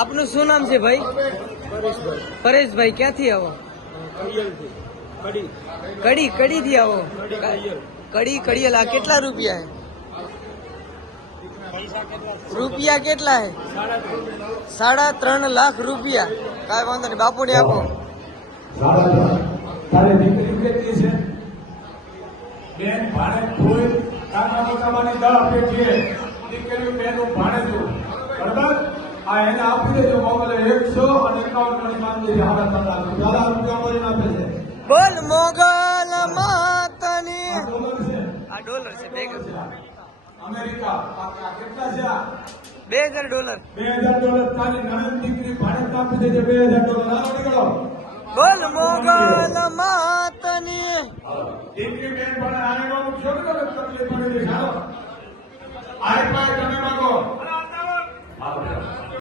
આપનું શું નામ છે ભાઈ? પરેશભાઈ, ક્યાંથી આવો? કડી કડી થી આવો? કડી, કડિયલ. આ કેટલા રૂપિયા રૂપિયા કેટલા હે સાડા ત્રણ લાખ રૂપિયા. કાંઈ વાંધો નહીં, બાપુને આપો. બેન છે. દીકરી બરાબર આ એને આપી દેજો મોકલે. એકસો અને એકાવન મણી માનજી હાડા ત્રણ લાખ રૂપિયા રૂપિયા મળીને આપે છે. બોલ મોગલ માતાની. આ ડોલર છે. બે અમેરિકા. કેટલા છે આ? બે હજાર ડોલર. બે હજાર ડોલર તારી નણંદ દીકરી ભાણે આપી દેજે બે હજાર ડોલર. આ નીકળો. બોલ મોગલ માતાની. દીકરી બેન પણ આને વાળું છોડી દો તકલીફ પડી હાલો.